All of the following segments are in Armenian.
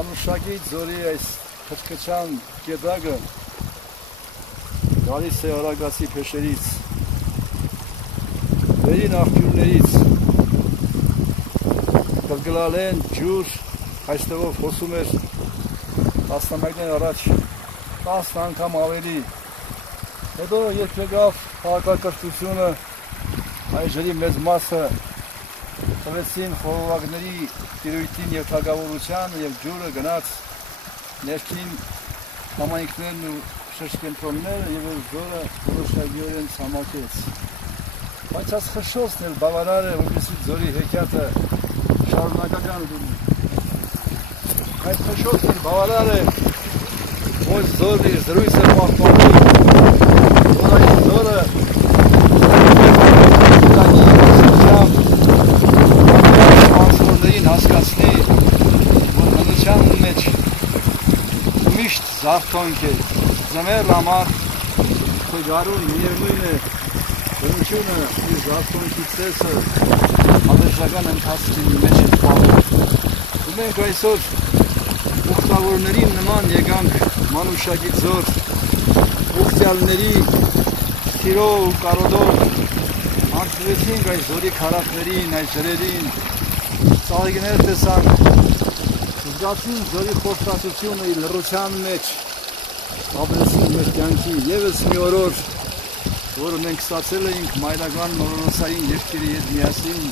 Մանուշակի ձորի այս քչքչան գետակը գալիս է Արագածի փեշերից, վերին աղբյուրներից, գլգլալեն ջուր այստեղով հոսում էր տասնամյակներ առաջ 10 անգամ ավելի, հետո երբ եկավ քաղաքակրթությունը, այս ջրի մեծ մասը տվեցին խողովակների տիրույթին և թագավորության և ջուրը գնաց ներքին համայնքներն ու շրջկենտրոնները և ձորը որոշակիորեն ցամաքեց։ Բայց այս խշշոցն էլ բավարար է, որպեսզի ձորի հեքիաթը շարունակական լինի։ Այս խշշոցն էլ բավարար է, որ ձորն իր զրույցը պահպանի, որ այս ձորը հասկացնի, որ հնության մեջ միշտ զարթոնք է, ձմեռ համար խոյգարուն միևնույն է, հնությունը իր զարթոնքի ծեսը հավերժական ընթացքի մեջ է պահում։ Ու մենք այսօր ուխտավորներին նման եկանք Մանուշակի ձոր, ուխտյալների թիրով ու կարոդով անցրեցինք այս ձորի քարակներին, այս ջրերին, ծաղիկներ տեսանք, զգացին ձորի խորտացությունը իր լռության մեջ, ապրեցին մեր կյանքի ևս մի օրոր, որը մենք ստացել էինք մայրական նորոնոսային երկերի հետ միասին,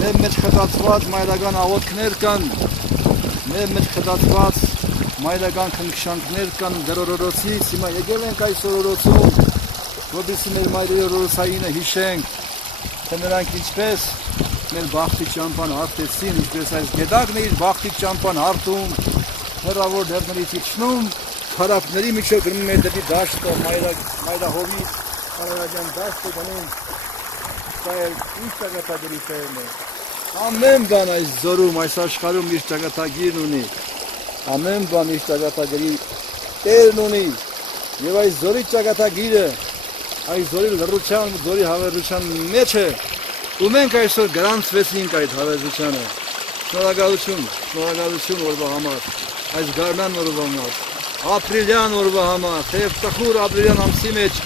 մեր մեջ խտացված մայրական աղոթքներ կան, մեր մեջ խտացված մայրական քնքշանքներ կան դեռ օրորոցից, հիմա եկել ենք այս օրորոցում, որպեսզի մեր մայրերի օրորոցայինը հիշենք, թե նրանք ինչպես մեր բախտիկ ճամփան հարթեցին, ինչպես այս գետակն է իր բախտիկ ճամփան հարթում, հեռավոր լեռներից իջնում, քարակների միջով գնում է դեպի դաշտը, մայրահովի արարական դաշտը գնում, դա էլ ինչ ճակատագրի տերն է։ Ամեն բան այս ձորում, այս աշխարհում իր ճակատագիրն ունի, ամեն բան իր ճակատագրի տերն ունի, եւ այս ձորի ճակատագիրը, այս ձորի լռության, ձորի հավերժության մեջ է, ու մենք այսօր գրանցվեցինք այդ հավերժությանը։ Շնորհակալություն օրվա համար, այս գարնան օրվա համար, ապրիլյան օրվա համար, թեև տխուր ապրիլյան ամսի մեջ,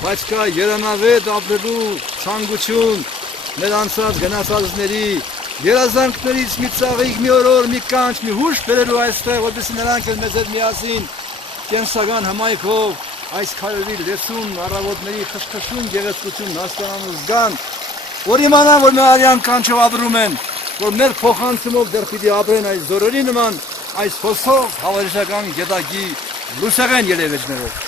բայց կա երանավետ ապրելու ցանկություն մեր անցած գնացածների, երազանքներից մի ծաղիկ, մի օրոր, մի կանչ, մի հուշ բերելու այստեղ, որպեսզի նրանք էլ մեզ հետ միասին կենսական հմայքով այս քարերի լեցուն առավոտների խշխշուն գեղեցկությունն հասկանան ու զգան, որ իմանան, որ մեր արյան կանչով ապրում են, որ մեր փոխանցումով դեռ պիտի ապրեն այս ձորերի նման, այս հոսող հավերժական գետակի լուսեղեն ելևէջներով։